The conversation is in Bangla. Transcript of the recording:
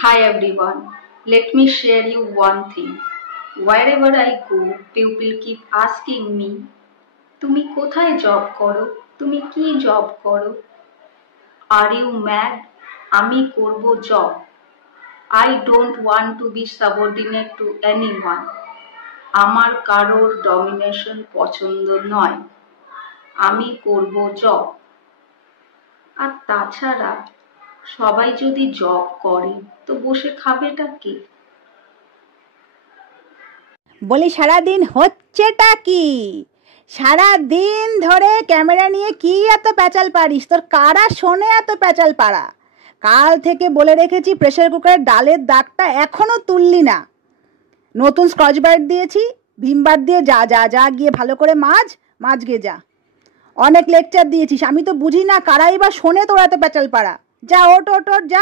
Hi everyone, let me share you one thing. Wherever I go, people keep asking me, তুমি কোথায় জব করো? তুমি কি জব করো? Are you mad? আমি করব job. I don't want to be subordinate to anyone. আমার কারোর ডমিনেশন পছন্দ নয়। আমি করব জব। আর তাছাড়া সবাই যদি জব করে তো বসে খাবেটা কে? বলি সারাদিন হচ্ছেটা কি? সারাদিন ধরে ক্যামেরা নিয়ে কি এত প্যাচাল পারিস? তোর কারা শোনে এত প্যাচাল পাড়া? কাল থেকে বলে রেখেছি প্রেসার কুকারের ডালের দাগটা এখনো তুললি না। নতুন স্কচ ব্রাইট দিয়েছি, ভিমবার দিয়ে যা যা যা গিয়ে ভালো করে মাছ গে যা। অনেক লেকচার দিয়েছিস, আমি তো বুঝি না কারাই বা শোনে তোর এত প্যাচাল পাড়া। যা ওঠ যা।